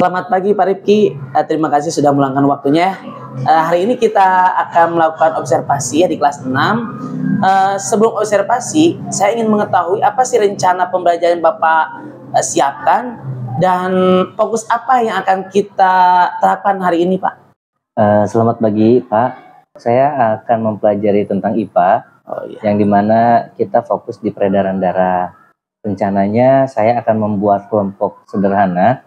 Selamat pagi Pak Rifki. Terima kasih sudah meluangkan waktunya. Hari ini kita akan melakukan observasi ya di kelas 6. Sebelum observasi, saya ingin mengetahui apa sih rencana pembelajaran Bapak siapkan dan fokus apa yang akan kita terapkan hari ini, Pak? Selamat pagi Pak. Saya akan mempelajari tentang IPA, yang dimana kita fokus di peredaran darah. Rencananya saya akan membuat kelompok sederhana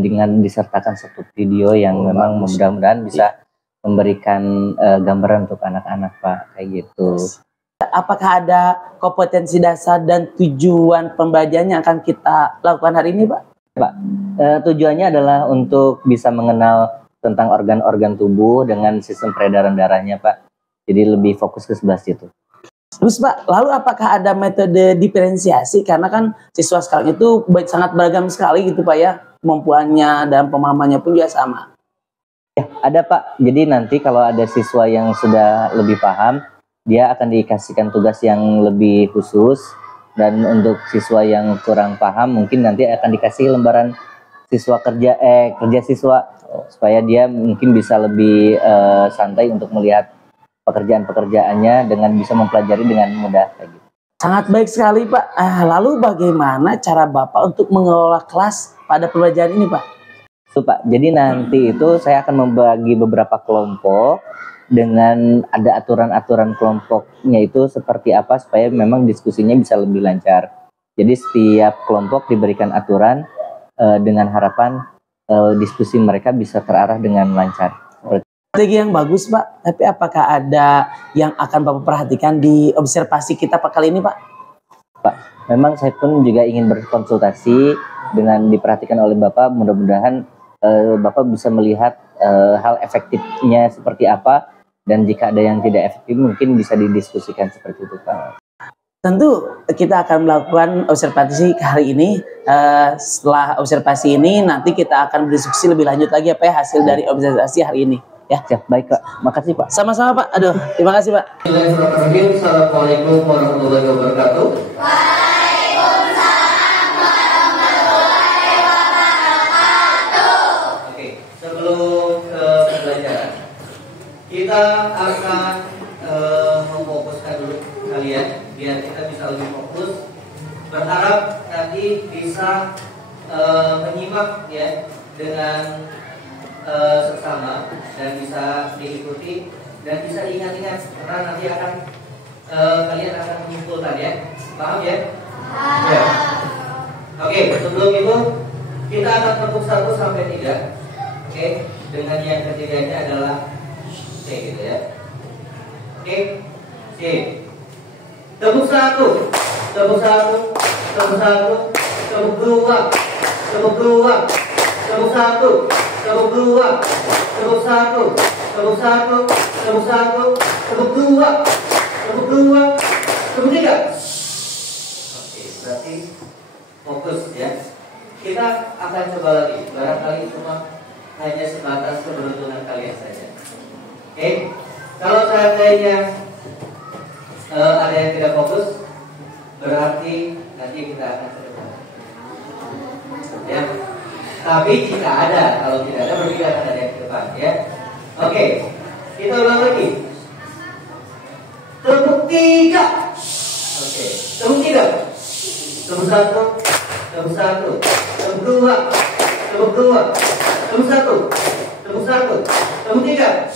dengan disertakan satu video yang memang mudah-mudahan bisa memberikan gambaran untuk anak-anak Pak, kayak gitu. Apakah ada kompetensi dasar dan tujuan pembelajaran yang akan kita lakukan hari ini, Pak? Pak, tujuannya adalah untuk bisa mengenal tentang organ-organ tubuh dengan sistem peredaran darahnya Pak. Jadi lebih fokus ke sebelah situ. Terus Pak, lalu apakah ada metode diferensiasi? Karena kan siswa sekarang itu sangat beragam sekali gitu Pak ya, kemampuannya dan pemahamannya pun juga sama. Ya, ada Pak. Jadi nanti kalau ada siswa yang sudah lebih paham, dia akan dikasihkan tugas yang lebih khusus. Dan untuk siswa yang kurang paham, mungkin nanti akan dikasih lembaran siswa kerja siswa, supaya dia mungkin bisa lebih santai untuk melihat pekerjaan-pekerjaannya dengan bisa mempelajari dengan mudah kayak gitu. Sangat baik sekali Pak. Lalu bagaimana cara Bapak untuk mengelola kelas pada pembelajaran ini Pak? Pak, jadi nanti itu saya akan membagi beberapa kelompok dengan ada aturan-aturan kelompoknya itu seperti apa supaya memang diskusinya bisa lebih lancar. Jadi setiap kelompok diberikan aturan dengan harapan diskusi mereka bisa terarah dengan lancar. Strategi yang bagus Pak, tapi apakah ada yang akan Bapak perhatikan di observasi kita Pak kali ini Pak? Pak, memang saya pun juga ingin berkonsultasi dengan diperhatikan oleh Bapak, mudah-mudahan Bapak bisa melihat hal efektifnya seperti apa, dan jika ada yang tidak efektif mungkin bisa didiskusikan seperti itu Pak. Tentu kita akan melakukan observasi hari ini. Setelah observasi ini nanti kita akan berdiskusi lebih lanjut lagi apa ya hasil dari observasi hari ini. Ya, siap, baik Pak. Makasih Pak. Sama-sama Pak. Aduh, terima kasih Pak. Assalamualaikum warahmatullahi wabarakatuh. Waalaikumsalam warahmatullahi wabarakatuh. Oke, sebelum ke pembelajaran, kita akan memfokuskan dulu kalian biar kita bisa lebih fokus. Berharap nanti bisa menyimak ya dengan seksama dan bisa diikuti dan bisa ingat-ingat karena nanti akan kalian akan menyimpulkan ya, paham ya? Ya. Oke, sebelum itu kita akan tepuk 1 sampai 3. Oke, dengan yang ketiganya adalah C gitu ya. Oke, C. Tepuk 1, tepuk 1, tepuk 1, tepuk 2, tepuk 2, tepuk 1. Tepuk 2, tepuk 1, tepuk 1, tepuk 1, tepuk 2, tepuk 2, tepuk 3. Oke, berarti fokus ya. Kita akan coba lagi. Barangkali cuma hanya sebatas keberuntungan kalian saja. Oke, kalau seandainya ada yang tidak fokus, berarti nanti kita akan ke depan. Ya. Tapi jika ada, kalau tidak ada berarti akan ada yang ke depan ya. Oke, kita ulang lagi. Tepuk 3. Oke, tepuk 3. Tepuk 1, tepuk 1, tepuk 2, tepuk 2, tepuk 1, tepuk 1, tepuk 3.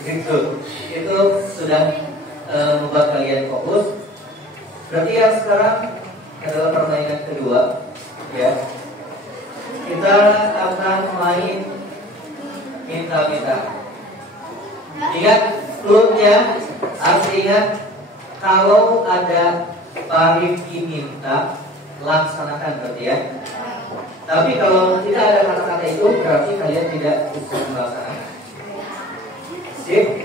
Oke, itu sudah membuat kalian fokus. Berarti yang sekarang adalah permainan kedua ya. Kita akan main minta-minta. Ingat klubnya, harus ingat kalau ada Pak Rifki minta, laksanakan berarti ya. Tapi kalau tidak ada kata-kata itu berarti kalian tidak bisa melaksanakan. Sip.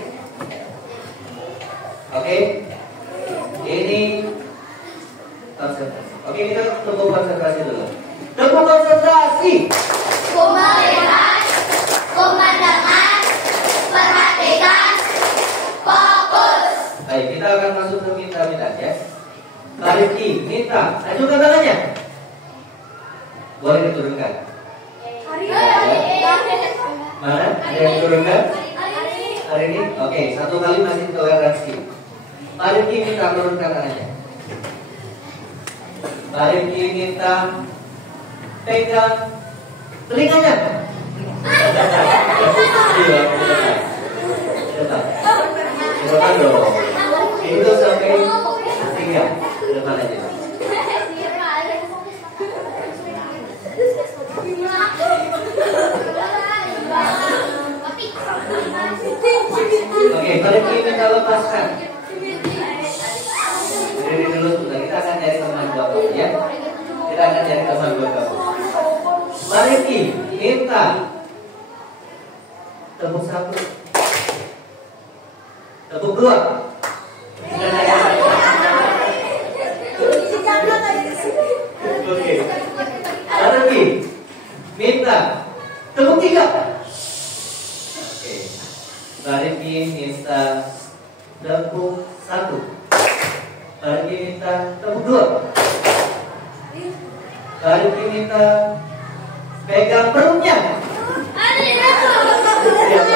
Oke. Ini konsentrasi. Oke, kita tepuk konsentrasi dulu. Tepuk konsentrasi. Kumelihat, kumendengar, perhatikan, fokus. Baik, kita akan masuk ke minta-minta ya. Pak Rifki, minta. Ajukan tangannya. Boleh diturunkan. Mana? Ada yang diturunkan? Hari ini? Oke, satu kali masih toleransi. Pak Rifki minta turunkan tangannya. Pak Rifki minta pegang telinganya. Iya, depan. Depan dong. Itu sampai 3. Depan aja. Oke, Pak Rifki minta lepaskan. Berdiri dulu sebentar. Kita akan cari teman buat kamu ya. Kita akan cari teman buat kamu. Pak Rifki minta tepuk 1, tepuk 2. Oke. Pak Rifki minta tepuk 3. Oke. Pak Rifki minta tepuk 1. Pak Rifki minta tepuk 2. Pak Rifki minta pegang perutnya. Siapa?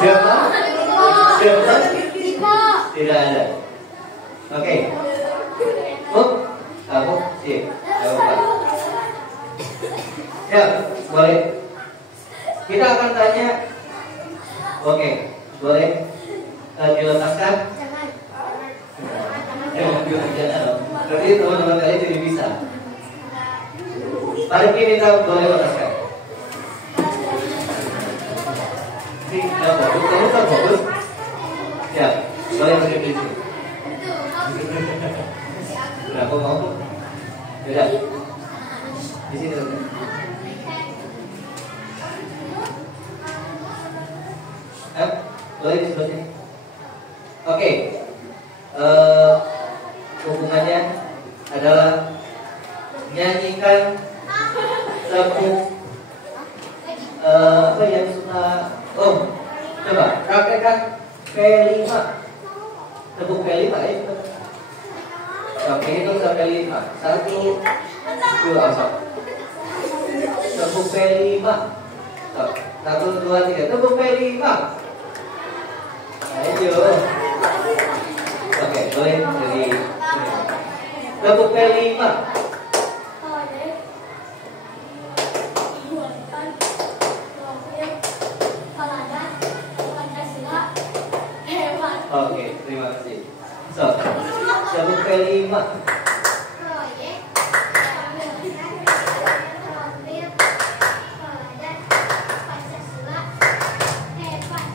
Siapa? Siapa? Tidak ada. Oke. Kamu sip. Jawaban. Ya, boleh. Kita akan tanya. Oke, boleh. Diletakkan. Berarti teman-teman kalian jadi bisa. Pak Rifki minta boleh lepaskan. Tidak fokus, kamu tak fokus. Ya, boleh berdiri di sini. Aku mau. Beda. Di sini. Boleh di sebelah sini. Oke. Hubungannya adalah nyanyikan lagu apa yang suka. Coba praktekkan P5. Tepuk P5 ya. Oke, itu sampai 5. 1, 2, tepuk P5. 1, 2, 3. Tepuk P5. Ayo. Oke, boleh jadi tepuk P5. Oke, terima kasih. Tepuk P5.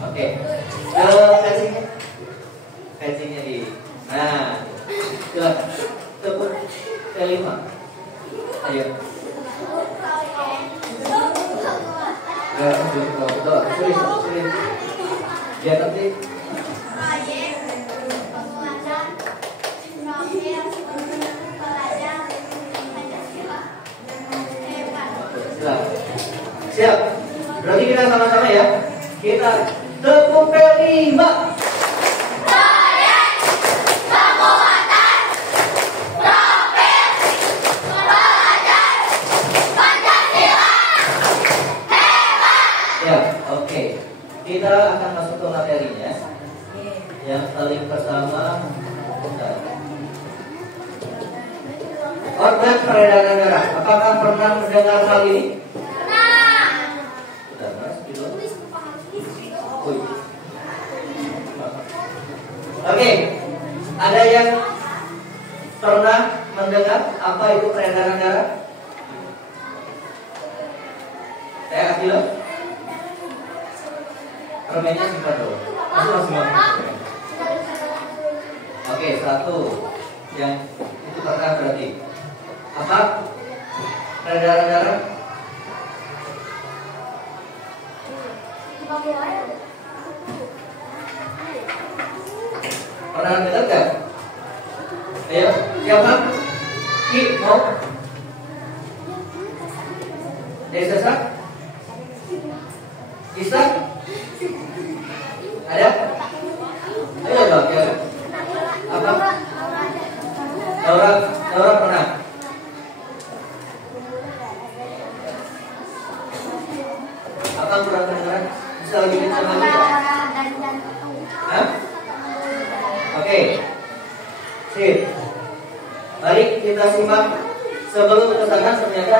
Oke. Kancingnya di. Nah, coba tepuk P5. Ayo. Sulit. Biar nanti. Siap. Berarti kita sama-sama ya. Kita tepuk P5. Ya, oke. Kita akan masuk ke materinya. Yang paling pertama, organ peredaran darah. Apakah pernah mendengar hal ini? Oke, ada yang pernah mendengar apa itu peredaran darah? Saya kasih loh. Permennya simpan dulu. Oke, 1 yang itu pernah berarti apa? Peredaran darah? Pernah dengar gak? Ayo, siapa? Ki, mau? Desa? Isa? Ada? Ayo dong, ya. Apa? Laura pernah? Apa kurang kedengaran? Bisa lebih kencang lagi nggak? Hah? Oke. Sip. Mari kita simak sebelum keterangan ternyata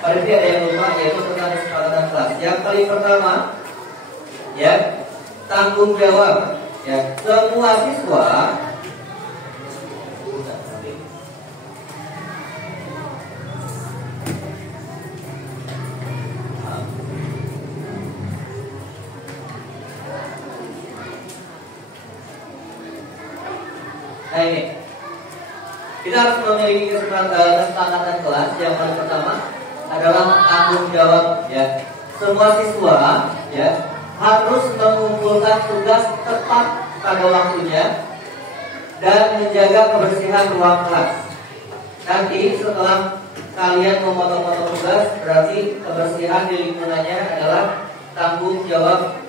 pada dia ada yang lupa, yaitu tentang kesepakatan kelas. Yang paling pertama, ya, tanggung jawab. Ya, semua siswa nah ini kita harus memiliki kesepakatan kelas. Yang paling pertama adalah tanggung jawab, ya. Semua siswa, ya, harus mengumpulkan tugas tepat pada waktunya dan menjaga kebersihan ruang kelas. Nanti setelah kalian memotong-potong tugas, berarti kebersihan di lingkungannya adalah tanggung jawab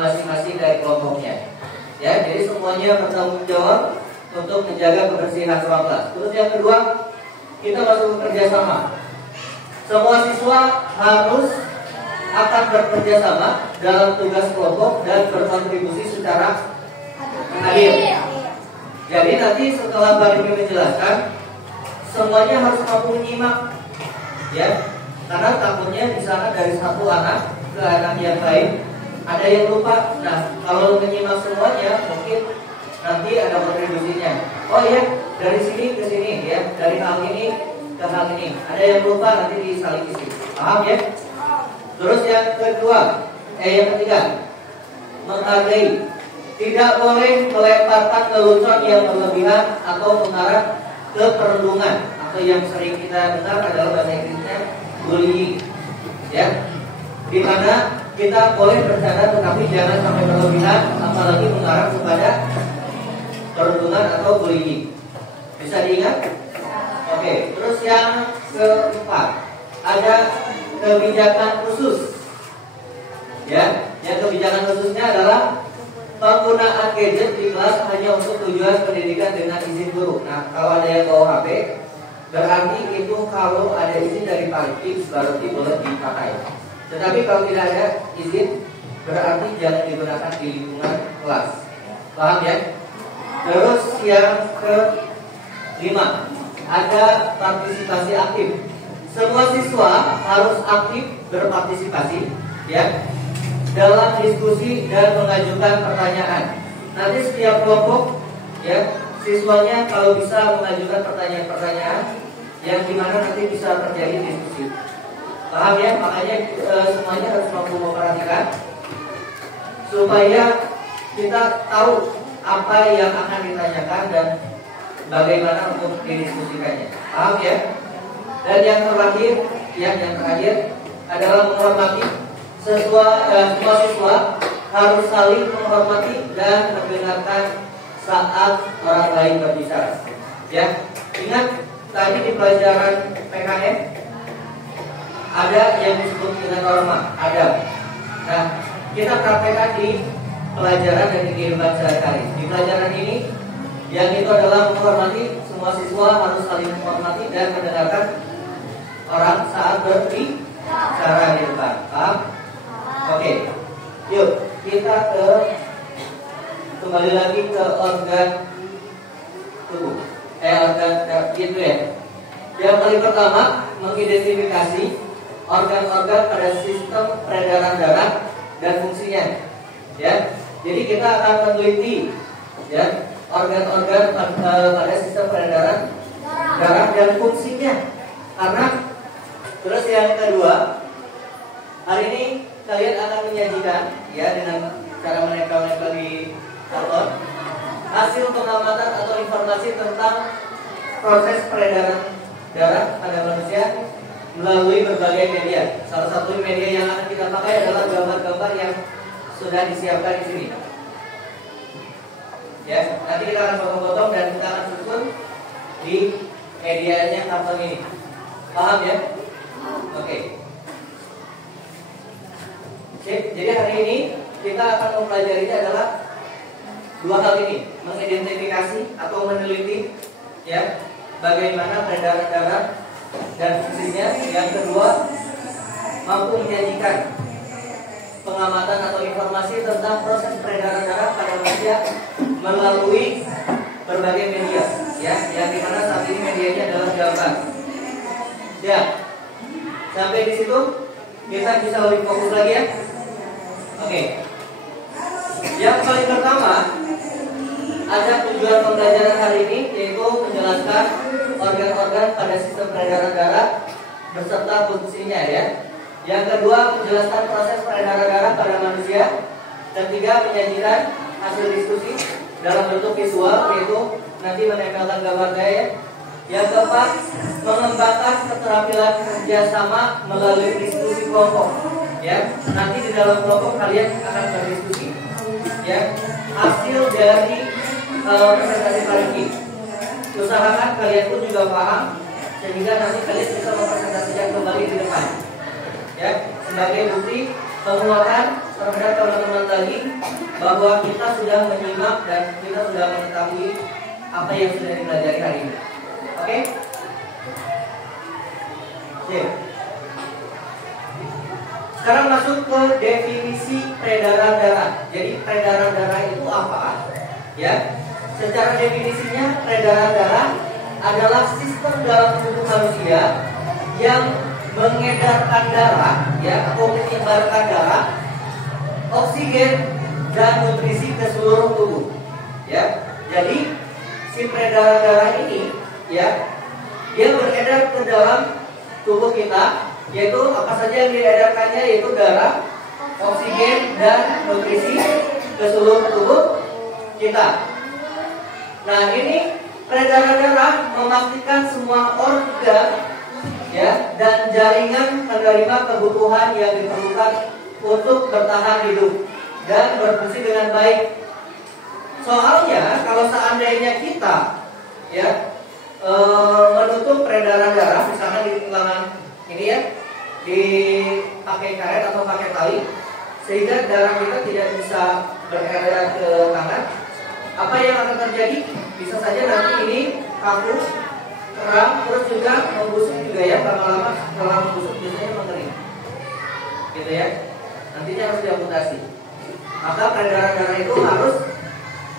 masing-masing dari kelompoknya. Ya, jadi semuanya bertanggung jawab untuk menjaga kebersihan ruang kelas. Terus yang kedua, kita masuk bekerja sama. Semua siswa harus akan bekerja sama dalam tugas kelompok dan berkontribusi secara adil. Jadi nanti setelah Mbak Rimi menjelaskan, semuanya harus mampu menyimak, ya. Karena takutnya di sana dari satu anak ke anak yang lain ada yang lupa. Nah, kalau menyimak semuanya, mungkin nanti ada kontribusinya. Oh ya, dari sini ke sini, ya, dari hal ini ke hal ini. Ada yang lupa, nanti disaling isi. Paham ya? Terus yang ketiga, menghargai. Tidak boleh melemparkan lelucon yang berlebihan atau mengarah ke perundungan, atau yang sering kita dengar adalah bahasa Inggrisnya bullying, ya. Di mana kita boleh bercanda tetapi jangan sampai berlebihan, apalagi mengarah kepada perundungan atau bullying. Bisa diingat? Oke. Terus yang keempat, ada kebijakan khusus. Ya, yang kebijakan khususnya adalah penggunaan gadget di kelas hanya untuk tujuan pendidikan dengan izin guru. Nah, kalau ada yang bawa HP, berarti itu kalau ada izin dari Parkir baru boleh dipakai. Tetapi kalau tidak ada izin, berarti jangan digunakan di lingkungan kelas. Paham ya? Terus yang ke-5, ada partisipasi aktif. Semua siswa harus aktif berpartisipasi, ya, dalam diskusi dan mengajukan pertanyaan. Nanti setiap kelompok, ya, siswanya kalau bisa mengajukan pertanyaan-pertanyaan yang dimana nanti bisa terjadi diskusi. Paham ya? Makanya semuanya harus mampu memperhatikan supaya kita tahu apa yang akan ditanyakan dan bagaimana untuk didiskusikannya. Paham ya? Dan yang terakhir adalah menghormati. Semua siswa harus saling menghormati dan mendengarkan saat orang lain berbicara. Ya, ingat tadi di pelajaran PKN ada yang disebut dengan norma, adab. Nah, kita praktekkan di pelajaran dan di kehidupan sehari-hari. Di pelajaran ini, yang itu adalah menghormati. Semua siswa harus saling menghormati dan mendengarkan orang saat berbicara di depan. Paham? Oke, yuk kita kembali lagi ke organ tubuh. Organ gitu ya. Yang paling pertama, mengidentifikasi organ-organ pada sistem peredaran darah dan fungsinya. Ya, jadi kita akan meneliti, ya, organ-organ pada sistem peredaran darah dan fungsinya. Karena terus yang kedua, hari ini kalian akan menyajikan, ya, dengan cara menempel-nempel di karton hasil pengamatan atau informasi tentang proses peredaran darah pada manusia melalui berbagai media. Salah satu media yang akan kita pakai adalah gambar-gambar yang sudah disiapkan di sini. Ya, nanti kita akan potong-potong dan kita akan susun di medianya karton ini. Paham ya? Oke. Jadi hari ini kita akan mempelajari adalah dua hal ini, mengidentifikasi atau meneliti, ya, bagaimana peredaran darah dan fungsinya. Yang kedua, mampu menyajikan pengamatan atau informasi tentang proses peredaran darah pada manusia melalui berbagai media, ya, yang dimana saat ini medianya adalah gambar. Ya, sampai di situ kita bisa lebih fokus lagi ya. Oke. Yang paling pertama, ada tujuan pembelajaran hari ini yaitu menjelaskan organ-organ pada sistem peredaran darah beserta fungsinya ya. Yang kedua, menjelaskan proses peredaran darah pada manusia. Ketiga, menyajikan hasil diskusi dalam bentuk visual, yaitu nanti menempelkan gambar gaya. Yang keempat, mengembangkan keterampilan kerjasama melalui diskusi kelompok. Ya, nanti di dalam kelompok kalian akan berdiskusi. Ya, hasil dari presentasi kali ini, usahakan kalian pun juga paham sehingga nanti kalian bisa mempresentasikan kembali di depan. Ya, sebagai bukti penguatan terhadap teman-teman tadi bahwa kita sudah menyimak dan kita sudah mengetahui apa yang sudah dipelajari hari ini. Oke? Sip. Sekarang masuk ke definisi peredaran darah. Jadi peredaran darah itu apa? Ya, secara definisinya peredaran darah adalah sistem dalam tubuh manusia yang mengedarkan darah, ya, atau menyebarkan darah, oksigen dan nutrisi ke seluruh tubuh. Ya, jadi si peredaran darah ini, ya, dia beredar ke dalam tubuh kita, yaitu apa saja yang diedarkannya, yaitu darah, oksigen dan nutrisi ke seluruh tubuh kita. Nah, ini peredaran darah memastikan semua organ, ya, dan jaringan menerima kebutuhan yang diperlukan untuk bertahan hidup dan berfungsi dengan baik. Soalnya kalau seandainya kita, ya, menutup peredaran darah, misalnya di lengan ini ya, dipakai karet atau pakai tali, sehingga darah kita tidak bisa beredar ke tangan, apa yang akan terjadi? Bisa saja nanti ini kaku, keram, terus juga membusuk juga ya, lama-lama setelah membusuk biasanya mengering, gitu ya. Nantinya harus diamputasi. Maka peredaran darah itu harus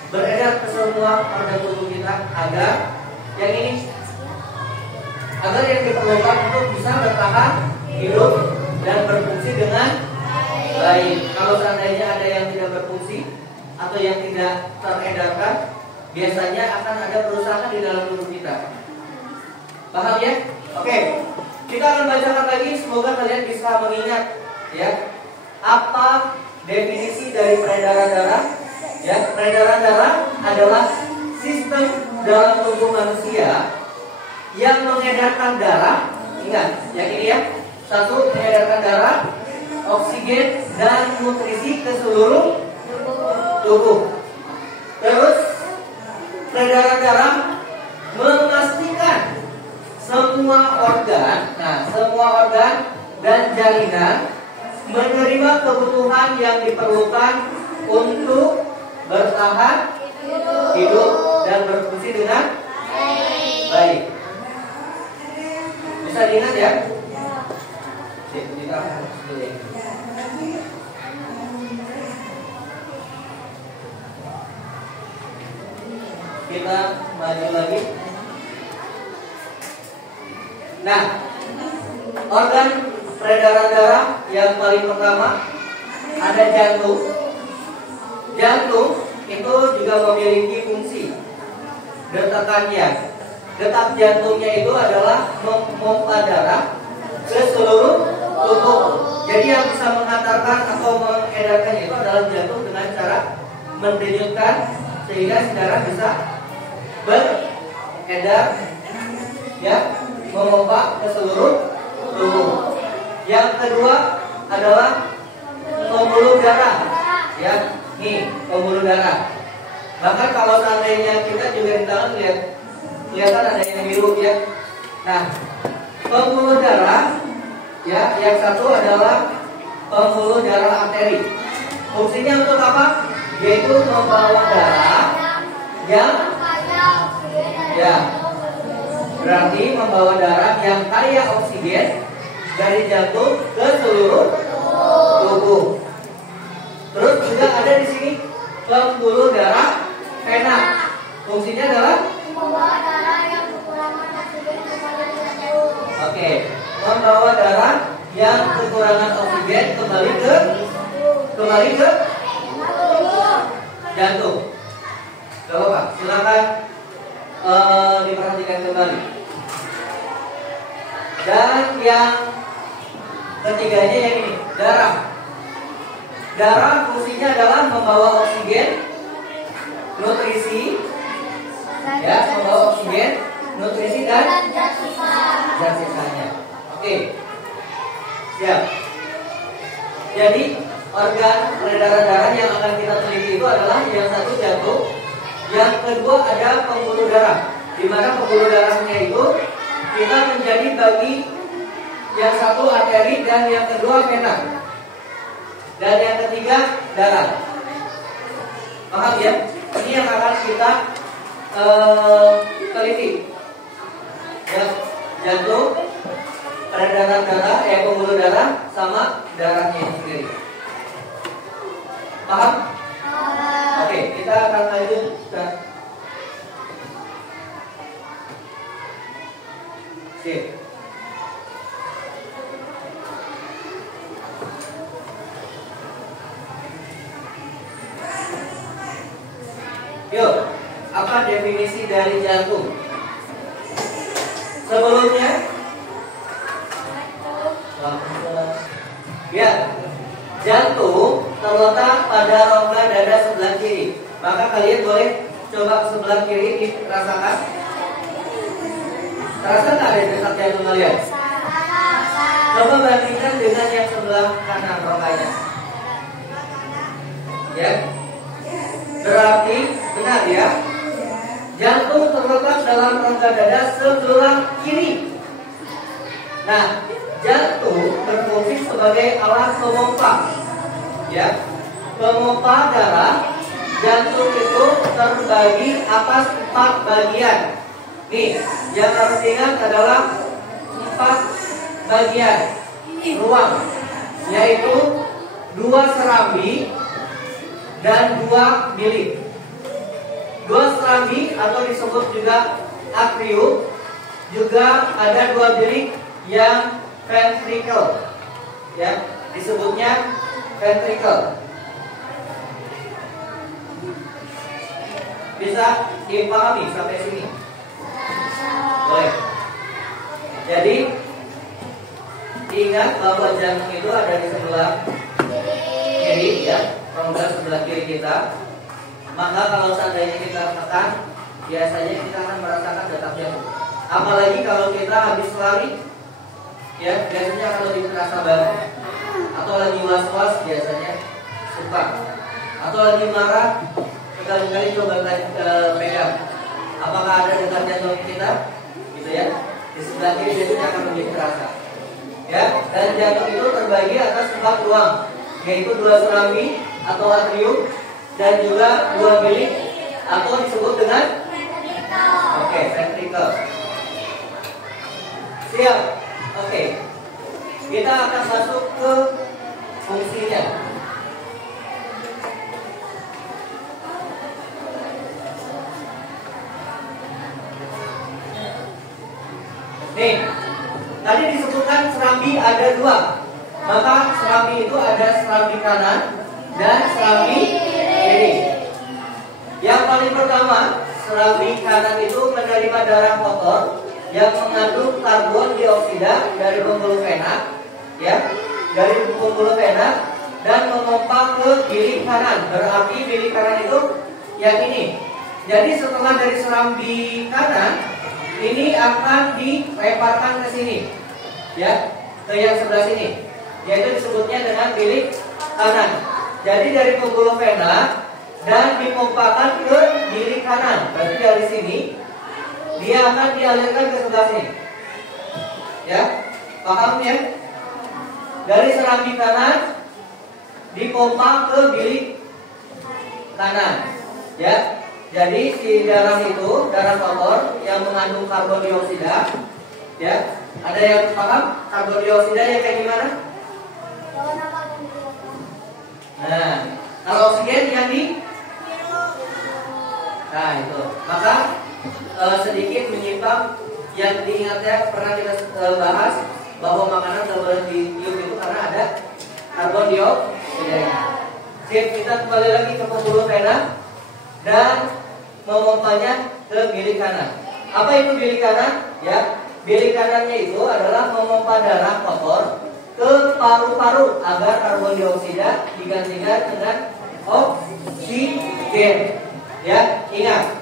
beredar ke semua organ tubuh kita agar yang ini, agar yang diperlukan untuk bisa bertahan hidup dan berfungsi dengan baik. Kalau seandainya ada yang tidak berfungsi atau yang tidak teredarkan, biasanya akan ada kerusakan di dalam tubuh kita. Paham ya? Oke. Kita akan bacakan lagi, semoga kalian bisa mengingat ya apa definisi dari peredaran darah. Ya, peredaran darah adalah sistem dalam tubuh manusia yang mengedarkan darah. Ingat, yang ini ya. Satu, mengedarkan darah, oksigen dan nutrisi ke seluruh tubuh. Terus peredaran darah memastikan semua organ, semua organ dan jaringan menerima kebutuhan yang diperlukan untuk bertahan hidup dan berfungsi dengan baik. Bisa diingat ya? Kita maju lagi. Nah, organ peredaran darah yang paling pertama ada jantung. Jantung itu juga memiliki fungsi detakannya. Detak jantungnya itu adalah memompa darah ke seluruh tubuh. Jadi yang bisa mengantarkan atau mengedarkannya itu adalah jantung dengan cara mendenyutkan sehingga darah bisa beredar, ya, memompa ke seluruh tubuh. Yang kedua adalah pembuluh darah, ya, nih pembuluh darah. Bahkan kalau seandainya kita juga di tangan kelihatan ada yang biru ya. Nah, pembuluh darah, ya, yang satu adalah pembuluh darah arteri. Fungsinya untuk apa? Yaitu membawa darah yang, ya, berarti membawa darah yang kaya oksigen dari jantung ke seluruh tubuh. di sini pembuluh darah vena. Fungsinya adalah Membawa darah yang kekurangan oksigen kembali ke jantung. oke, membawa darah yang kekurangan oksigen kembali ke jantung. Gak apa-apa, silakan diperhatikan kembali. Dan yang ketiganya yang ini, darah. Darah fungsinya adalah membawa oksigen, nutrisi, ya, membawa oksigen, nutrisi dan sisanya. Oke, siap. Jadi organ peredaran darah yang akan kita teliti itu adalah yang satu jantung, yang kedua ada pembuluh darah. Di mana pembuluh darahnya itu kita menjadi bagi yang satu arteri dan yang kedua vena, dan yang ketiga darah. Paham ya? Ini yang akan kita teliti. Ya, jantung, peredaran darah, pembuluh darah, sama darahnya sendiri. Paham? Oke, kita akan lanjut. Sip. Yuk, apa definisi dari jantung? Sebelumnya, ya, jantung terletak pada rongga dada sebelah kiri. Maka kalian boleh coba sebelah kiri dirasakan. Terasa nggak ada detak jantung kalian? Coba bandingkan dengan yang sebelah kanan rongganya. Ya, berarti benar ya. Jantung terletak dalam rongga dada sebelah kiri. Nah, jantung berfungsi sebagai alat pemompa. Ya, pemompa darah. Jantung itu terbagi atas 4 bagian. Nih, yang harus diingat adalah 4 bagian ruang, yaitu 2 serambi dan 2 bilik. 2 serambi atau disebut juga atrium, juga ada 2 bilik yang ventricle, ya, disebutnya ventricle. Bisa dipahami sampai sini? Boleh. Jadi ingat bahwa jantung itu ada di sebelah kiri, ya, rongga sebelah kiri kita. Maka kalau seandainya kita tekan, biasanya kita akan merasakan detak jantung. Apalagi kalau kita habis lari, ya, biasanya akan lebih terasa banget. Atau lagi was-was biasanya suka. Atau lagi marah, sekali-kali coba pegang. Apakah ada detak jantung kita? Gitu ya. Di sebelah kiri biasanya akan lebih terasa. Ya, dan jantung itu terbagi atas 4 ruang, yaitu 2 serambi atau atrium dan juga 2 bilik atau disebut dengan ventricle. Siap. Oke. Kita akan masuk ke fungsinya. Nih, tadi disebutkan serambi ada 2. Maka serambi itu ada serambi kanan dan serambi kiri. Yang paling pertama, serambi kanan itu menerima darah kotor yang mengandung karbon dioksida dari pembuluh vena, ya, dari pembuluh vena, dan memompa ke bilik kanan. Berarti bilik kanan itu yang ini. Jadi setelah dari serambi kanan, ini akan dilemparkan ke sini, ya, ke yang sebelah sini, yaitu disebutnya dengan bilik kanan. Jadi dari pembuluh vena dan dipompakan ke bilik kanan. Berarti dari sini dia akan dialirkan ke sebelah sini, ya, paham ya? Dari serambi kanan dipompa ke bilik kanan, ya. Jadi si darah itu darah kotor yang mengandung karbon dioksida, ya. Ada yang paham karbon dioksida yang kayak gimana? Nah, Kalau oksigen yang di nah itu. Maka sedikit menyimpang yang diingatnya pernah kita bahas bahwa makanan tidak boleh ditiup itu karena ada karbon dioksida. Sip, kita kembali lagi ke pembuluh vena dan memompanya ke bilik kanan. Apa itu bilik kanan? Ya, bilik kanannya itu adalah memompa darah kotor ke paru-paru agar karbon dioksida digantikan dengan oksigen. Ya, ingat.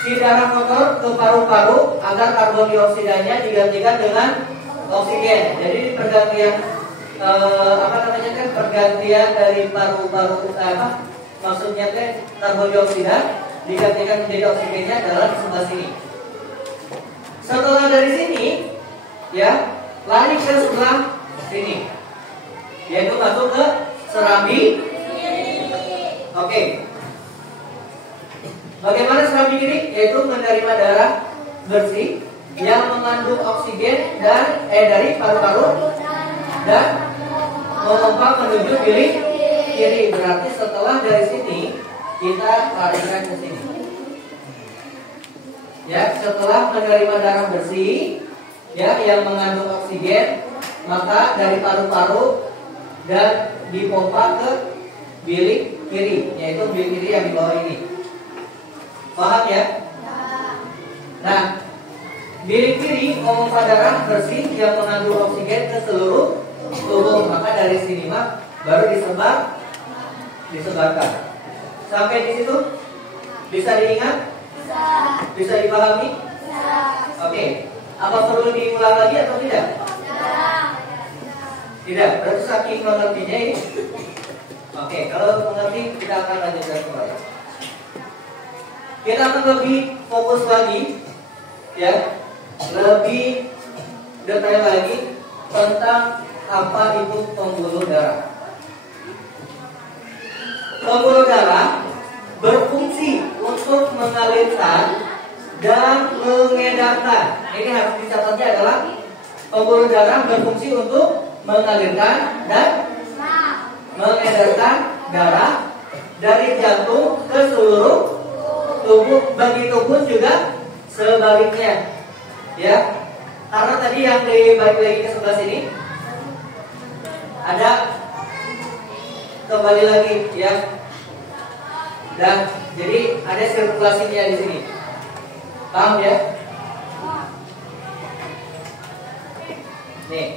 Si darah kotor ke paru-paru agar karbon dioksidanya digantikan dengan oksigen. Jadi pergantian pergantian dari paru-paru maksudnya karbon dioksida digantikan menjadi oksigennya adalah di sebelah sini. Setelah dari sini, ya lari ke sebelah sini, yaitu masuk ke serambi. Oke. Bagaimana serambi kiri? Yaitu menerima darah bersih yang mengandung oksigen dan dari paru-paru dan memompa menuju bilik kiri. Berarti setelah dari sini kita larikan ke sini. Ya, setelah menerima darah bersih ya yang mengandung oksigen, maka dari paru-paru dan dipompa ke bilik kiri, yaitu bilik kiri yang di bawah ini. Paham ya? Nah, bilik kiri memompa darah bersih yang mengandung oksigen ke seluruh tubuh. Maka dari sini mah baru disebarkan. Sampai di situ bisa diingat? Bisa dipahami? Oke. Apa perlu diulang lagi atau tidak? Tidak. Berarti saking mengertinya ini. Oke, kalau mengerti kita akan lanjutkan kembali. Kita akan lebih fokus lagi, ya, lebih detail lagi tentang apa itu pembuluh darah. Pembuluh darah berfungsi untuk mengalirkan dan mengedarkan. Ini harus dicatatnya adalah pembuluh darah berfungsi untuk mengalirkan dan mengedarkan darah dari jantung ke seluruh tubuh. Begitupun juga sebaliknya, ya. Karena tadi yang dibalik lagi ke sebelah sini ada kembali lagi, ya. Dan jadi ada sirkulasinya di sini. Paham ya? Nih.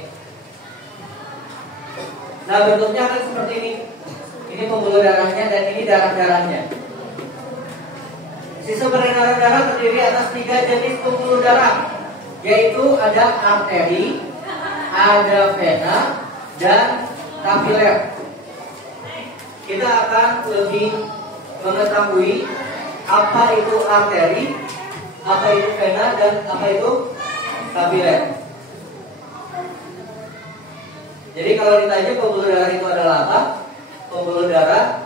Nah, bentuknya akan seperti ini. Ini pembuluh darahnya dan ini darah-darahnya. Sistem peredaran darah terdiri atas 3 jenis pembuluh darah, yaitu ada arteri, ada vena, dan kapiler. Kita akan lebih mengetahui apa itu arteri, apa itu vena, dan apa itu kapiler. Jadi kalau ditanya pembuluh darah itu adalah apa? Pembuluh darah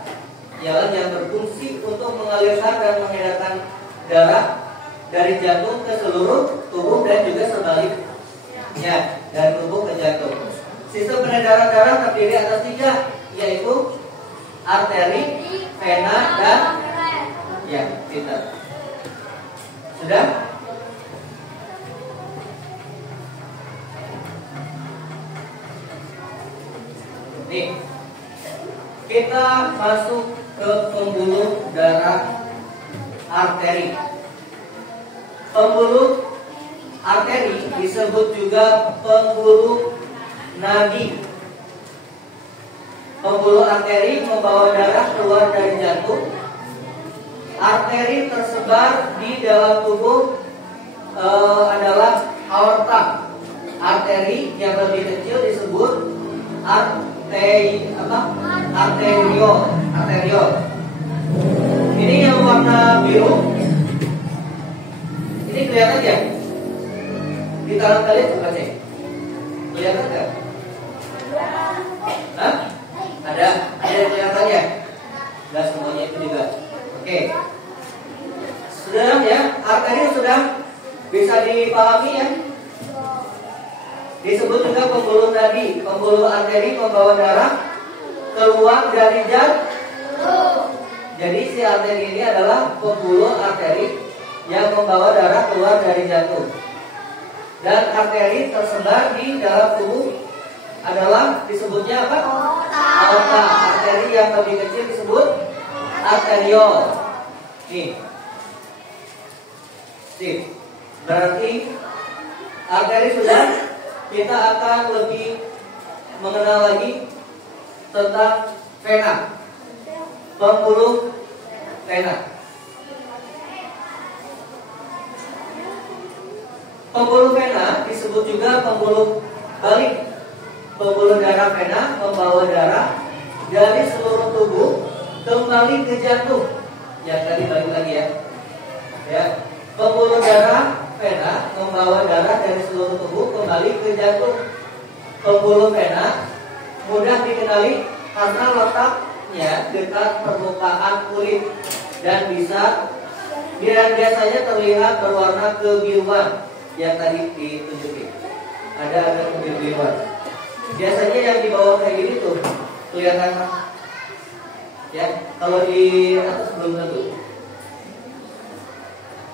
ialah yang berfungsi untuk mengalirkan dan mengedarkan darah dari jantung ke seluruh tubuh dan juga sebaliknya, dari tubuh ke jantung. Sistem peredaran darah terdiri atas 3, yaitu arteri, vena, dan ya, pintar. Sudah? Nih, kita masuk ke pembuluh darah arteri. Pembuluh arteri disebut juga pembuluh nadi. Pembuluh arteri membawa darah keluar dari jantung. Arteri tersebar di dalam tubuh adalah aorta. Arteri yang lebih kecil disebut arteriol. Ini yang warna biru. Ini kelihatan ya? Di tangan kalian coba cek. Kelihatan nggak? Hah? Ada kelihatan ya? Nggak semuanya itu juga. Oke. Sudah ya? Arteri sudah bisa dipahami ya? Disebut juga pembuluh nadi. Pembuluh arteri membawa darah keluar dari jantung Jadi si arteri ini adalah pembuluh arteri yang membawa darah keluar dari jantung. Dan arteri tersebar di dalam tubuh adalah disebutnya apa? Aorta. Arteri yang lebih kecil disebut arteriol. Nih. Sip. Berarti arteri sudah, kita akan lebih mengenal lagi tentang vena. Pembuluh vena. Pembuluh vena disebut juga pembuluh balik. Pembuluh darah vena membawa darah dari seluruh tubuh kembali ke jantung. Yang tadi balik lagi ya. Ya. Pembuluh darah vena membawa darah dari seluruh tubuh kembali ke jantung. Pembuluh vena mudah dikenali karena letaknya dekat permukaan kulit dan biasanya terlihat berwarna kebiruan yang tadi ditunjukin. Ada kebiruan. Biasanya yang di bawah kayak gini tuh kelihatan ya, kalau di atas belum tentu.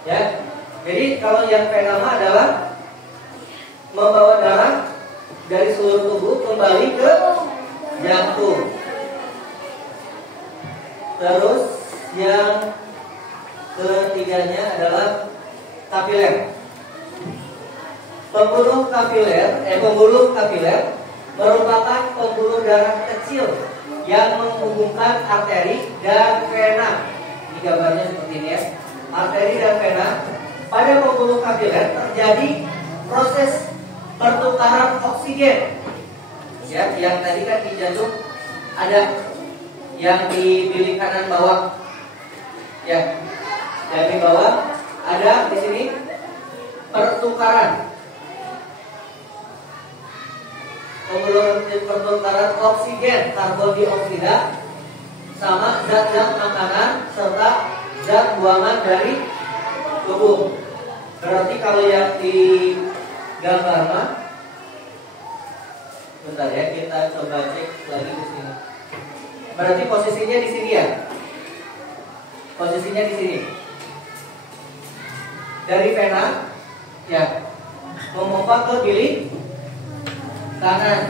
Ya. Jadi kalau yang vena adalah membawa darah dari seluruh tubuh kembali ke jantung. Terus yang ketiganya adalah kapiler. Pembuluh kapiler merupakan pembuluh darah kecil yang menghubungkan arteri dan vena. Ini gambarnya seperti ini ya. Arteri dan vena. Pada pembuluh kapiler terjadi proses pertukaran oksigen. Ya, yang tadi kan di jantung ada yang di bilik kanan bawah. Ya. Yang di bawah ada di sini pertukaran oksigen, karbon dioksida sama zat-zat makanan serta zat buangan dari tubuh. Berarti kalau yang di gambar mah, bentar ya, kita coba cek lagi di sini. Berarti posisinya di sini ya. Posisinya di sini. Dari vena ya memompa ke bilik kanan.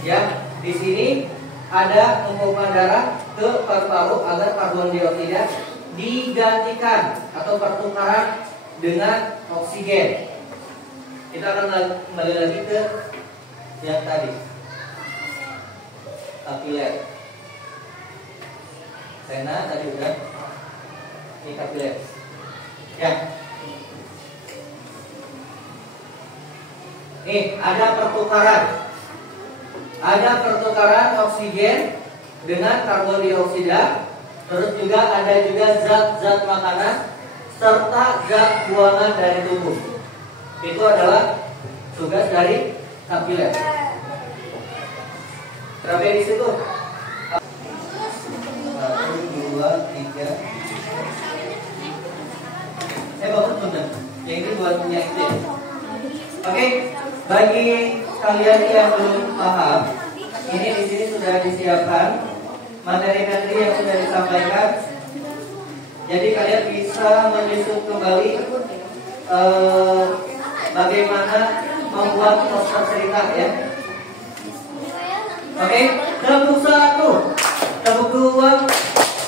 Ya, di sini ada memompa darah ke paru-paru agar karbon dioksida digantikan atau pertukaran dengan oksigen. Kita akan kembali lagi ke yang tadi. Kapiler. Vena tadi udah. Ini kapiler. Ya. Nih, ada pertukaran oksigen dengan karbon dioksida. Terus juga ada zat-zat makanan serta zat buangan dari tubuh. Itu adalah tugas dari kapiler. Berapa di situ? 1, 2, 3. Bagus benar. Yang ini buat yang itu. Oke, bagi kalian yang belum paham, ini di sini sudah disiapkan materi-materi yang sudah disampaikan. Jadi kalian bisa menyusun kembali bagaimana membuat poster cerita ya. Oke, tepuk 1, tepuk 2,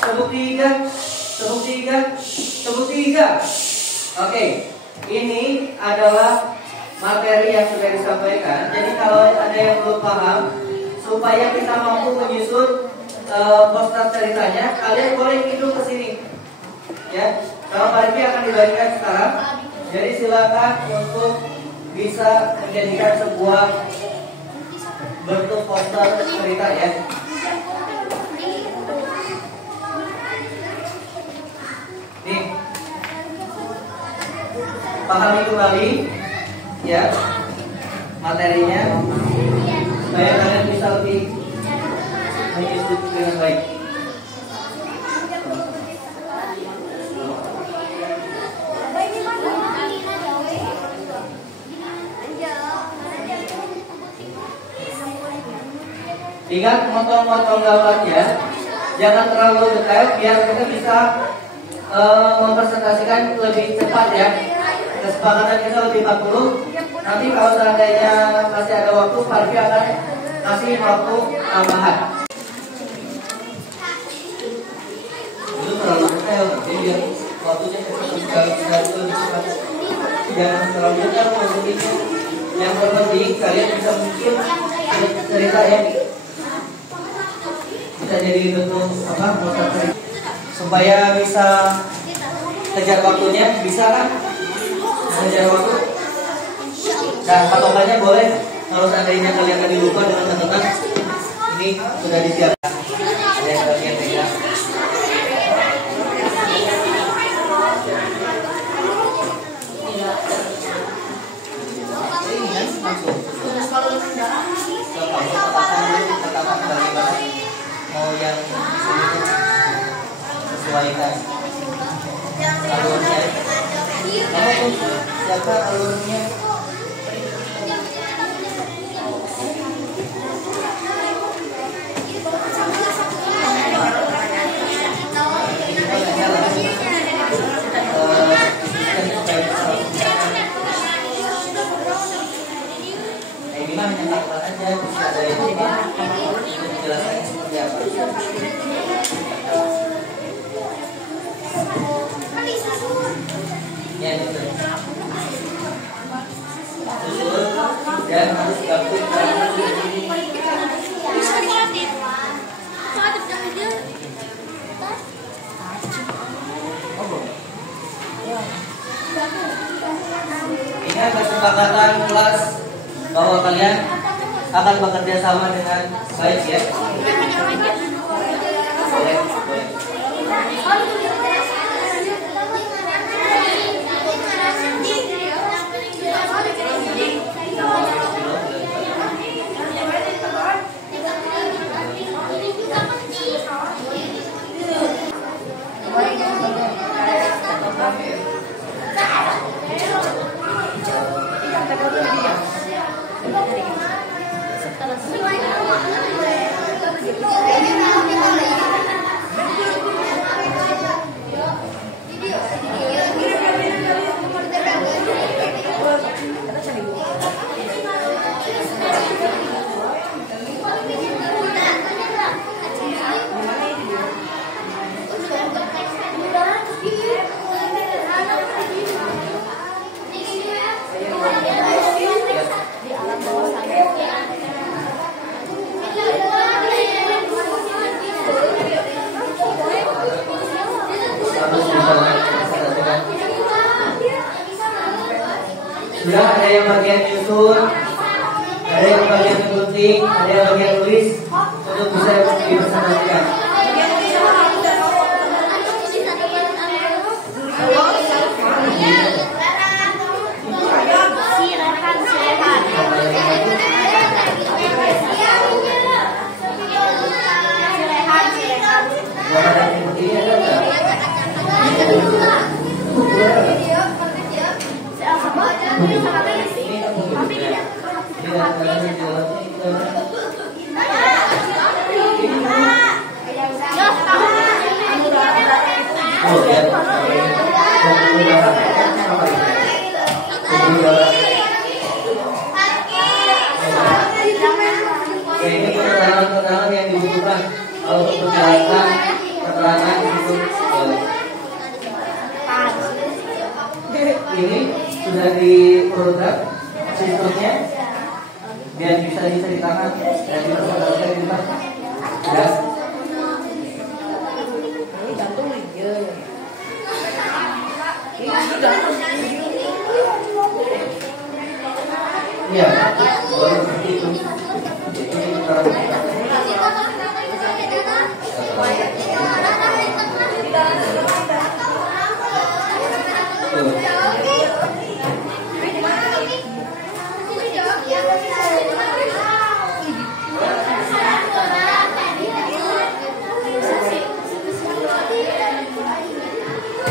tepuk 3, tepuk 3, tepuk 3. Oke, ini adalah materi yang sudah disampaikan. Jadi kalau ada yang belum paham, supaya kita mampu menyusun poster ceritanya, kalian boleh hidup ke sini. Ya, kalau Pak Riki akan dibagikan sekarang. Jadi silakan untuk bisa menjadikan sebuah bentuk poster cerita ya. Nih, pahami kembali ya materinya supaya kalian bisa lebih menyusun dengan baik. Ingat motong-motong gambarnya jangan terlalu detail biar kita bisa mempresentasikan lebih cepat ya. Kesepakatan kita lebih 40. Nanti kalau seandainya masih ada waktu, Farfi akan kasih waktu tambahan. Itu terlalu detail, jadi biar waktunya kita lebih cepat. Jangan terlalu detail posisinya. Yang terpenting kalian bisa mungkin cerita ya. Bisa jadi bentuk apa? Supaya bisa kejar waktunya, bisa kan? Kejar waktu. Nah, patokannya boleh kalau seandainya kalian tadi lupa dengan catatan ini sudah disiapkan. Ada yang kalian pegang. Mau yang sesuaikan alurnya. Kamu pun siapa alurnya? Ini mah hanya taruhan aja, bisa ada yang menjelaskan seperti apa. Ya, betul. Susun dan harus gabung. Ingat kesepakatan kelas bahwa kalian akan bekerja sama dengan baik ya. Boleh, boleh. Sudah ada yang bagian nyusun, ada yang bagian gunting, ada yang bagian tulis untuk bisa dipresentasikan. Ini keterangan-keterangan yang dibutuhkan kalau untuk penjelasan keterangan itu boleh. Ini sudah diprogram sistemnya biar bisa diceritakan dan dipresentasikan di depan. Ya. Iya, boleh seperti itu.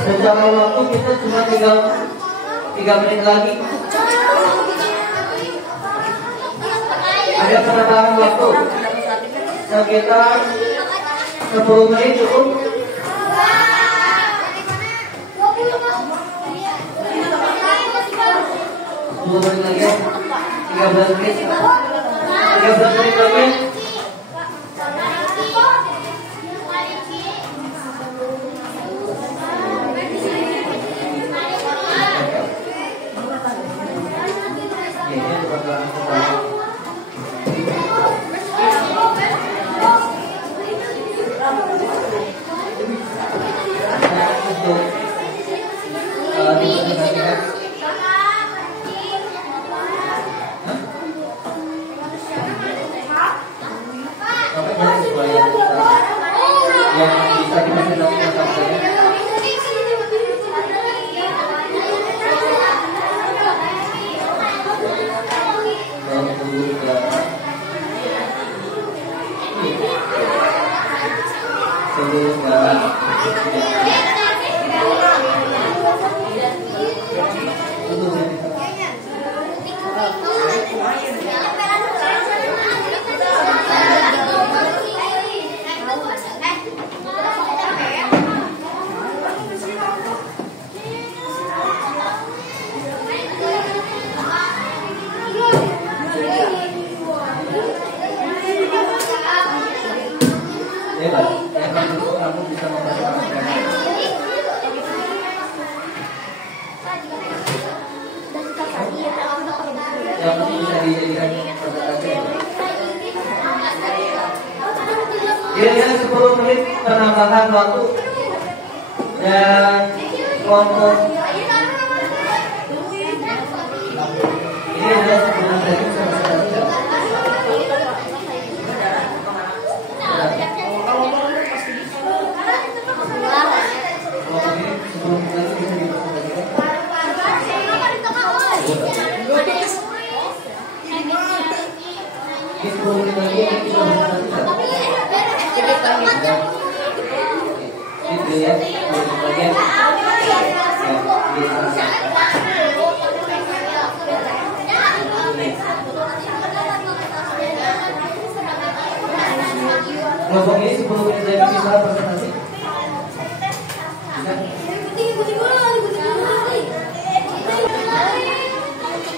Secara waktu kita cuma 3 menit lagi. Ada penambahan waktu sekitar 10 menit cukup? 2 menit lagi ya? 13 menit 13 menit lagi. Kira-kira 10 menit penambahan waktu dan kelompok ini adalah sebuah dari kelompok ini 10 menit lagi bisa presentasi.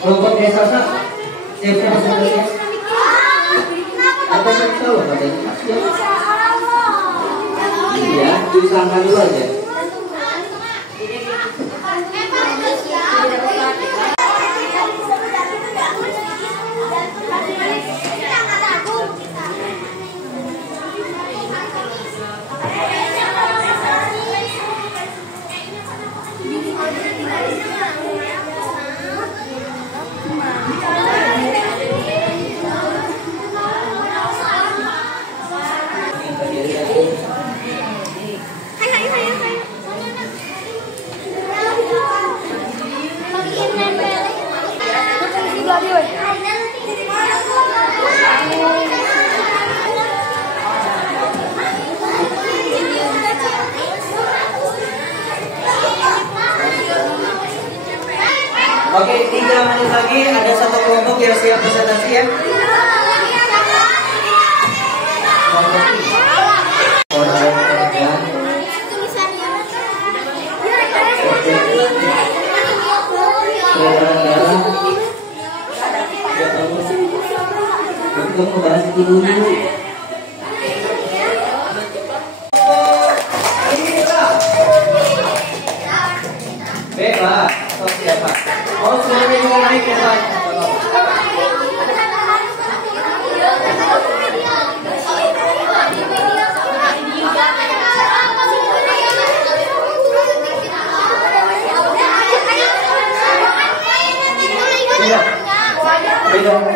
Kelompok desa siapa presentasi? Apa yang tahu katanya? Iya, disangka dulu aja. Oke, 3 menit lagi ada satu kelompok yang siap presentasi ya. Kita mau bahas itu dulu. Bebas, atau siapa? Oh, sudah mau naik ya Pak?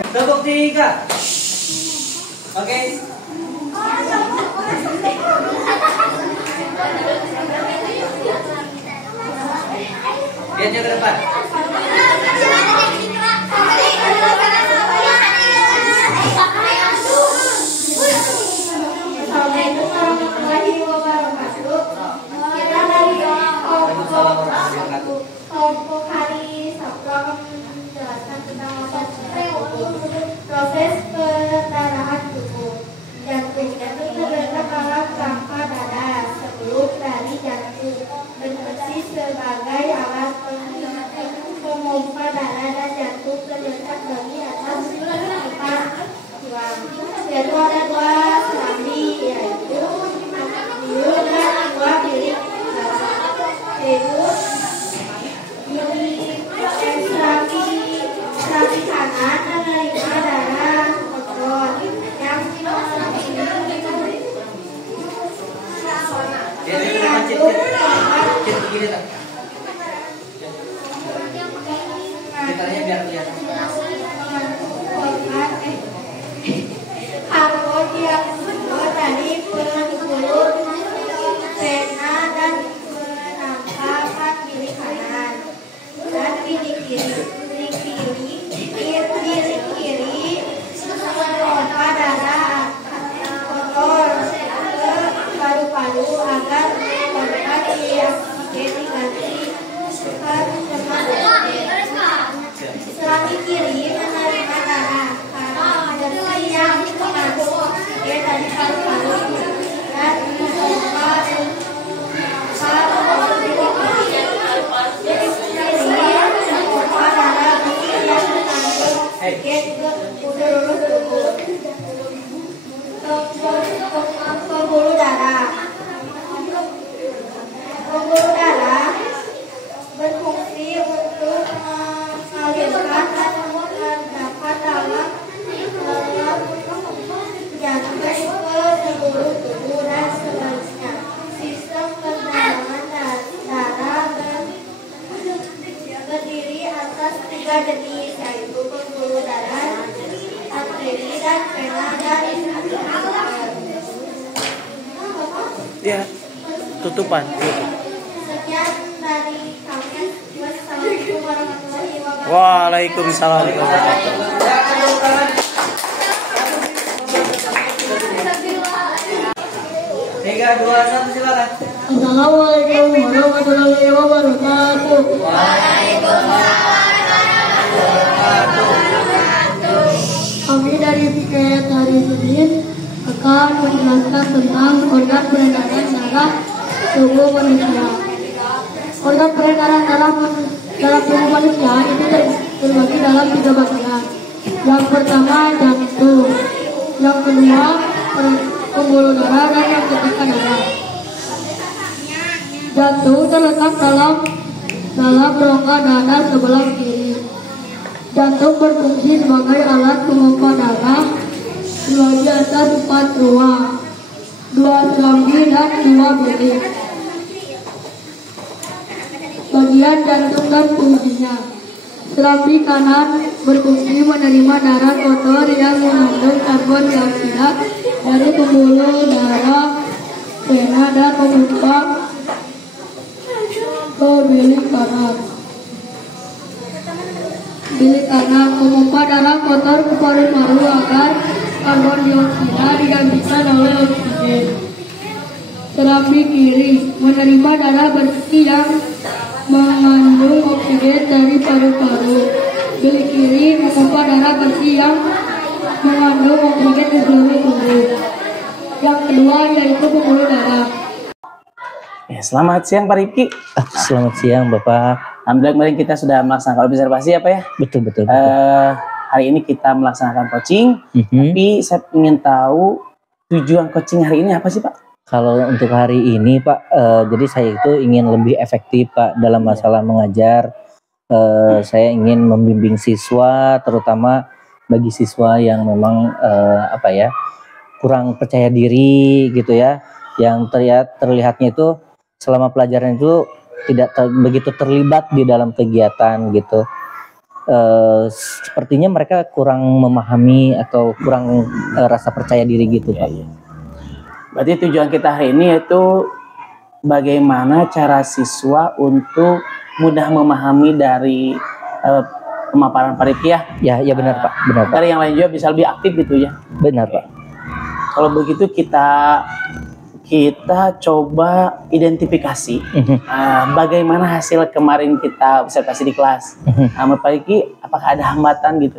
Tepuk 3. Oke. Lihatnya ke depan. Assalamualaikum warahmatullahi wabarakatuh. Kita dari kelompok hari Sabtu akan menjelaskan tentang masa proses pendarahan tubuh. Jantung terletak dalam rangka yaitu ada dua serambi, yaitu biru dan dua bilik yaitu serambi kanan menerima darah kotor yang Arwah yang dari pembuluh pena dan penangkapan bilik kanan dan bilik kiri memompa darah kotor ke paru-paru agar korban diganti ke teman. Serambi kiri menerima darah bersih yang mengandung oksigen dari paru-paru dan memompa darah bersih yang mengandung oksigen ke seluruh tubuh. Pembuluh darah berfungsi untuk mengalirkan dan mendapat dalam jantung ke seluruh tubuh dan sebaliknya. Sistem pendarangan darah terdiri atas 3 jenis, yaitu pembuluh darah, arteri, dan vena dan Ya, tutupan. sekian dari kami. Wassalamualaikum warahmatullahi wabarakatuh. Waalaikumsalam. 3, 2, 1 silakan. Assalamualaikum warahmatullahi wabarakatuh. Kami dari PKR Hari Senin akan menjelaskan tentang organ peredaran darah tubuh manusia. Organ peredaran darah dalam tubuh manusia itu terbagi dalam 3 bagian. Yang pertama jantung, yang kedua pembuluh darah, dan yang ketiga darah. Jantung terletak dalam rongga dada sebelah kiri. Jantung berfungsi sebagai alat pemompa darah, terbagi atas 4 ruang, 2 serambi dan 2 bilik. Bagian jantung dan fungsinya. Serambi kanan berfungsi menerima darah kotor yang mengandung karbon dioksida dari pembuluh darah, vena, dan memompa ke bilik kanan. Bilik kanan memompa darah kotor ke paru-paru agar karbon dioksida digantikan oleh oksigen. Serambi kiri menerima darah bersih yang mengandung oksigen dari paru-paru. Bilik kiri memompa darah bersih yang mengandung oksigen di seluruh tubuh. Yang kedua yaitu pembuluh darah. Ya, selamat siang Pak Rifki. Selamat siang Bapak. Alhamdulillah kemarin kita sudah melaksanakan observasi ya Pak ya. Betul. Hari ini kita melaksanakan coaching, tapi saya ingin tahu tujuan coaching hari ini apa sih Pak? Kalau untuk hari ini Pak, jadi saya itu ingin lebih efektif Pak dalam masalah mengajar. Saya ingin membimbing siswa, terutama bagi siswa yang memang kurang percaya diri gitu ya, yang terlihatnya itu selama pelajaran itu tidak begitu terlibat di dalam kegiatan gitu. Sepertinya mereka kurang memahami atau kurang rasa percaya diri gitu Pak. Berarti tujuan kita hari ini yaitu bagaimana cara siswa untuk mudah memahami dari pemaparan Pak Rifki ya. Ya benar Pak, benar Pak. Dari yang lain juga bisa lebih aktif gitu ya. Benar Pak. Kalau begitu kita coba identifikasi bagaimana hasil kemarin kita observasi di kelas. Menurut Pak Rifki, apakah ada hambatan gitu?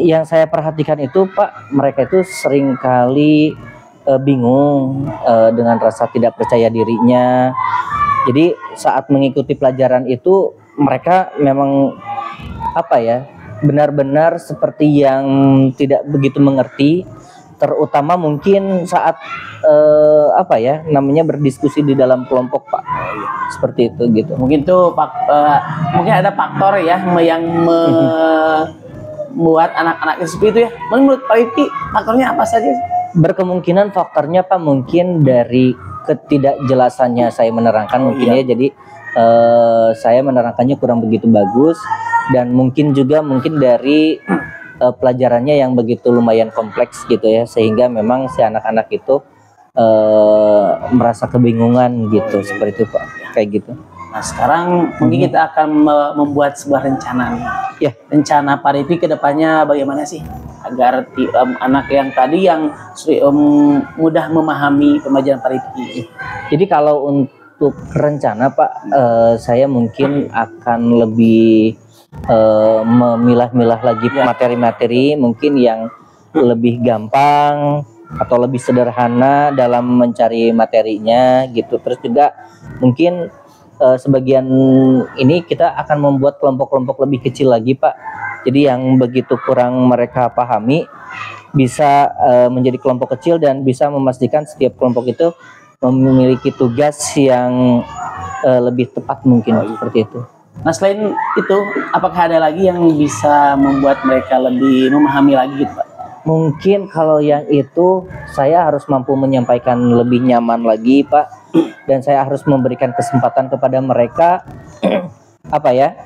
Yang saya perhatikan itu Pak, mereka itu seringkali bingung dengan rasa tidak percaya dirinya. Jadi saat mengikuti pelajaran itu mereka memang benar-benar seperti yang tidak begitu mengerti, terutama mungkin saat apa ya namanya berdiskusi di dalam kelompok Pak, seperti itu gitu. Mungkin tuh mungkin ada faktor ya yang membuat anak-anak seperti itu ya. Menurut Pak Rifki faktornya apa saja? Berkemungkinan faktornya Pak mungkin dari ketidakjelasannya saya menerangkan mungkin ya, jadi saya menerangkannya kurang begitu bagus, dan mungkin juga dari pelajarannya yang begitu lumayan kompleks gitu ya, sehingga memang si anak-anak itu merasa kebingungan gitu, seperti itu Pak, kayak gitu. Nah sekarang mungkin kita akan membuat sebuah rencana nih. Ya. Rencana Pak Rifki ke depannya bagaimana sih agar anak yang tadi yang mudah memahami pembelajaran Pak Rifki. Jadi kalau untuk rencana Pak, saya mungkin akan lebih memilah-milah lagi materi-materi mungkin yang lebih gampang atau lebih sederhana dalam mencari materinya gitu. Terus juga mungkin sebagian ini kita akan membuat kelompok-kelompok lebih kecil lagi Pak. Jadi yang begitu kurang mereka pahami bisa menjadi kelompok kecil dan bisa memastikan setiap kelompok itu memiliki tugas yang lebih tepat mungkin seperti itu. Nah selain itu apakah ada lagi yang bisa membuat mereka lebih memahami lagi gitu Pak? Mungkin kalau yang itu saya harus mampu menyampaikan lebih nyaman lagi Pak, dan saya harus memberikan kesempatan kepada mereka apa ya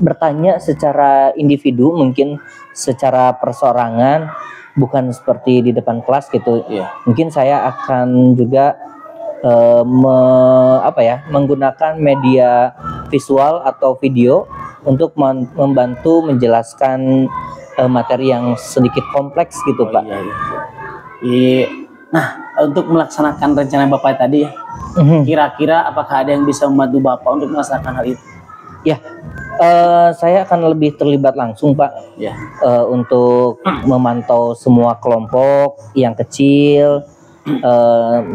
bertanya secara individu, mungkin secara perseorangan, bukan seperti di depan kelas gitu. Mungkin saya akan juga menggunakan media visual atau video untuk membantu menjelaskan materi yang sedikit kompleks gitu Pak. Nah untuk melaksanakan rencana Bapak tadi ya, kira-kira apakah ada yang bisa membantu Bapak untuk melaksanakan hal itu? Ya, saya akan lebih terlibat langsung Pak, untuk memantau semua kelompok yang kecil,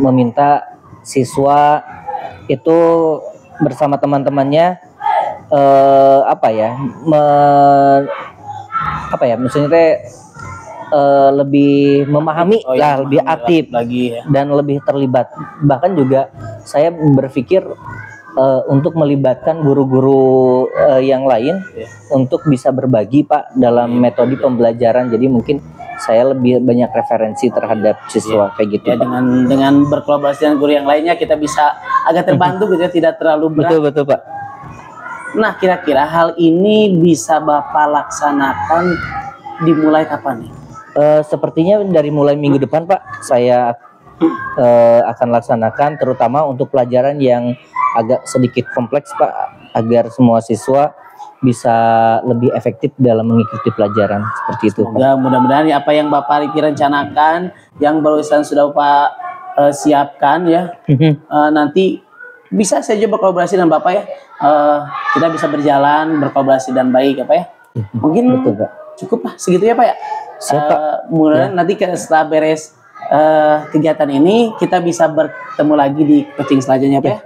meminta siswa itu bersama teman-temannya maksudnya lebih memahami lebih aktif lagi ya. Dan lebih terlibat. Bahkan juga saya berpikir untuk melibatkan guru-guru yang lain untuk bisa berbagi Pak dalam metode pembelajaran. Jadi mungkin saya lebih banyak referensi terhadap siswa kayak gitu. Ya, dengan berkolaborasi dengan guru yang lainnya kita bisa agak terbantu gitu ya, tidak terlalu berat. Betul Pak. Nah kira-kira hal ini bisa Bapak laksanakan dimulai kapan nih? Sepertinya dari mulai minggu depan Pak, saya akan laksanakan, terutama untuk pelajaran yang agak sedikit kompleks Pak, agar semua siswa bisa lebih efektif dalam mengikuti pelajaran seperti itu. Semoga mudah-mudahan apa yang Bapak Rifki rencanakan, yang barusan sudah Bapak siapkan ya, nanti bisa saja berkolaborasi dengan Bapak ya. Kita bisa berjalan berkolaborasi dan baik apa ya. Mungkin betul, Pak. Cukup lah segitu ya Pak ya. Mudah-mudahan nanti setelah beres kegiatan ini kita bisa bertemu lagi di coaching selanjutnya Pak ya.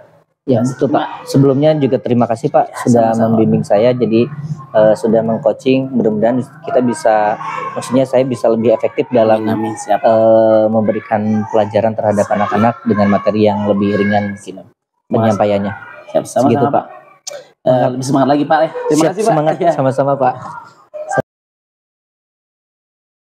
Ya betul Pak. Sebelumnya juga terima kasih Pak sudah membimbing saya, jadi sudah mengcoaching. Mudah-mudahan kita bisa, maksudnya saya bisa lebih efektif dalam memberikan pelajaran terhadap anak-anak dengan materi yang lebih ringan mungkin penyampaiannya. Siap, sama-sama Pak. Lebih semangat lagi Pak. Terima kasih Pak. Semangat sama-sama Pak.